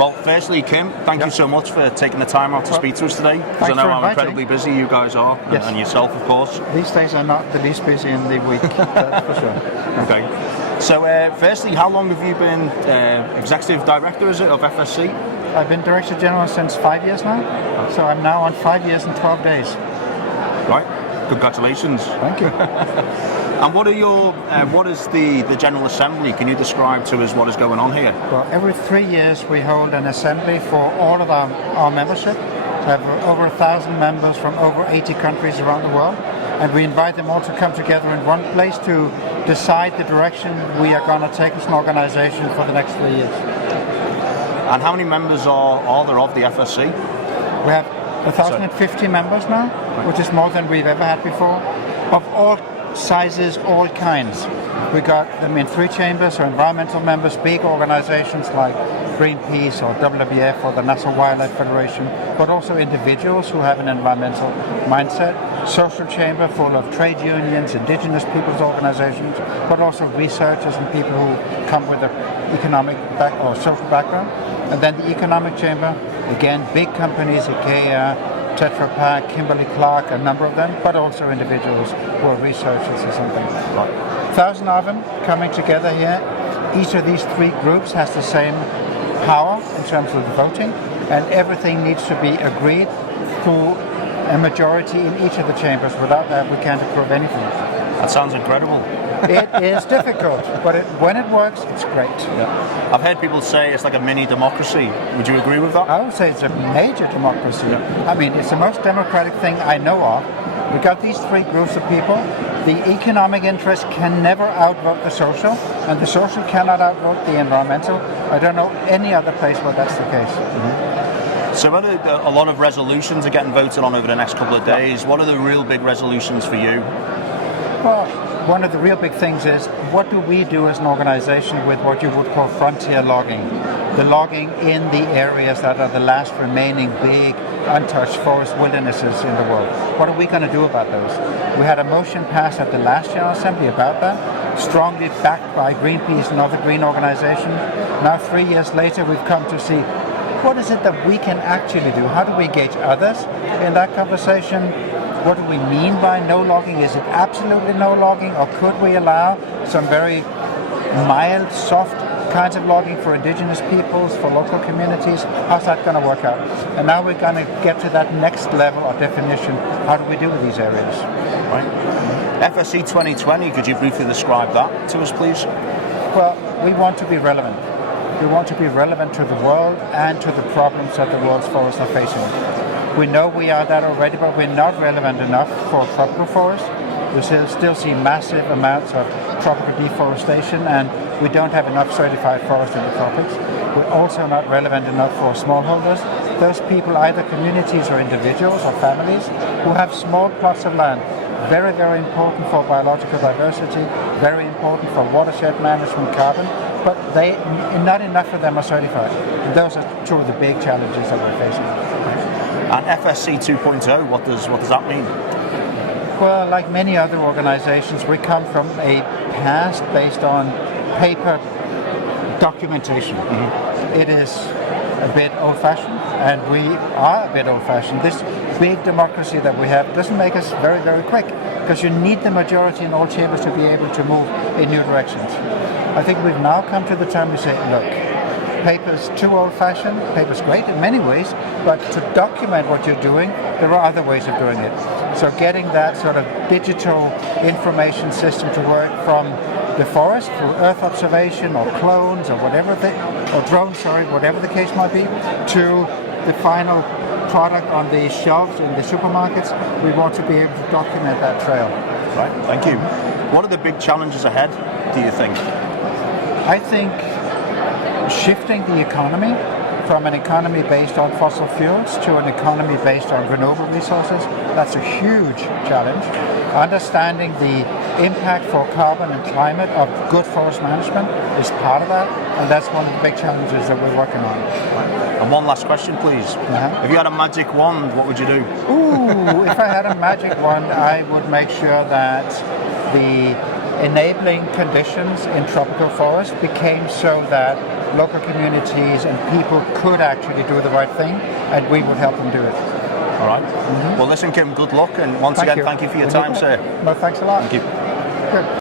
Well, firstly, Kim, thank you so much for taking the time out to speak to us today, because I know how incredibly busy you guys are, and yourself, of course. These days are not the least busy in the week, that's for sure. Okay. So, firstly, how long have you been Executive Director, is it, of FSC? I've been Director General since 5 years now, so I'm now on 5 years and 12 days. Right. Congratulations. Thank you. And what is the General Assembly? Can you describe to us what is going on here? Well, every 3 years we hold an assembly for all of our membership. We have over 1,000 members from over 80 countries around the world, and we invite them all to come together in one place to decide the direction we are going to take as an organization for the next 3 years. And how many members are there of the FSC? We have 1,050 members now, which is more than we've ever had before, of all sizes, all kinds. We got them in 3 chambers, so environmental members, big organizations like Greenpeace or WWF or the National Wildlife Federation, but also individuals who have an environmental mindset. Social chamber full of trade unions, indigenous people's organizations, but also researchers and people who come with an economic or social background. And then the economic chamber, again, big companies, IKEA, Tetra Pak, Kimberly-Clark, a number of them, but also individuals who are researchers or something. 1,000 of them coming together here. Each of these 3 groups has the same power in terms of the voting, and everything needs to be agreed through a majority in each of the chambers. Without that, we can't approve anything. That sounds incredible. It is difficult, but when it works, it's great. Yeah. I've heard people say it's like a mini democracy. Would you agree with that? I would say it's a major democracy. I mean, it's the most democratic thing I know of. We got these 3 groups of people. The economic interest can never outvote the social, and the social cannot outvote the environmental. I don't know any other place where that's the case. So a lot of resolutions are getting voted on over the next couple of days. What are the real big resolutions for you? Well, one of the real big things is, what do we do as an organization with what you would call frontier logging? The logging in the areas that are the last remaining big untouched forest wildernesses in the world. What are we going to do about those? We had a motion passed at the last General Assembly about that, strongly backed by Greenpeace and other green organizations. Now 3 years later, we've come to see, what is it that we can actually do? How do we engage others in that conversation? What do we mean by no logging? Is it absolutely no logging, or could we allow some very mild, soft kinds of logging for indigenous peoples, for local communities? How's that going to work out? And now we're going to get to that next level of definition. How do we do with these areas? Right. FSC 2020, could you briefly describe that to us, please? Well, we want to be relevant. We want to be relevant to the world and to the problems that the world's forests are facing. We know we are that already, but we're not relevant enough for tropical forests. We still see massive amounts of tropical deforestation, and we don't have enough certified forests in the tropics. We're also not relevant enough for smallholders. Those people, either communities or individuals or families, who have small plots of land. Very, very important for biological diversity, very important for watershed management, carbon, but not enough of them are certified. And those are 2 of the big challenges that we're facing. And FSC 2.0, what does that mean? Well, like many other organizations, we come from a past based on paper documentation. It is a bit old-fashioned, and we are a bit old-fashioned. This big democracy that we have doesn't make us very, very quick, because you need the majority in all chambers to be able to move in new directions. I think we've now come to the time we say, look, paper's too old-fashioned. Paper's great in many ways, but to document what you're doing, there are other ways of doing it. So getting that sort of digital information system to work from the forest through Earth observation or clones or drones, whatever the case might be, to the final product on the shelves in the supermarkets, we want to be able to document that trail. Right, thank you. What are the big challenges ahead, do you think? I think shifting the economy from an economy based on fossil fuels to an economy based on renewable resources, that's a huge challenge. Understanding the impact for carbon and climate of good forest management is part of that, and that's one of the big challenges that we're working on. And one last question, please. If you had a magic wand, what would you do? Ooh, if I had a magic wand, I would make sure that the enabling conditions in tropical forests became so that local communities and people could actually do the right thing, and we will help them do it. All right. Well, listen, Kim, good luck, and once again, thank you for your time, sir. No, thank you a lot. Thank you. Good.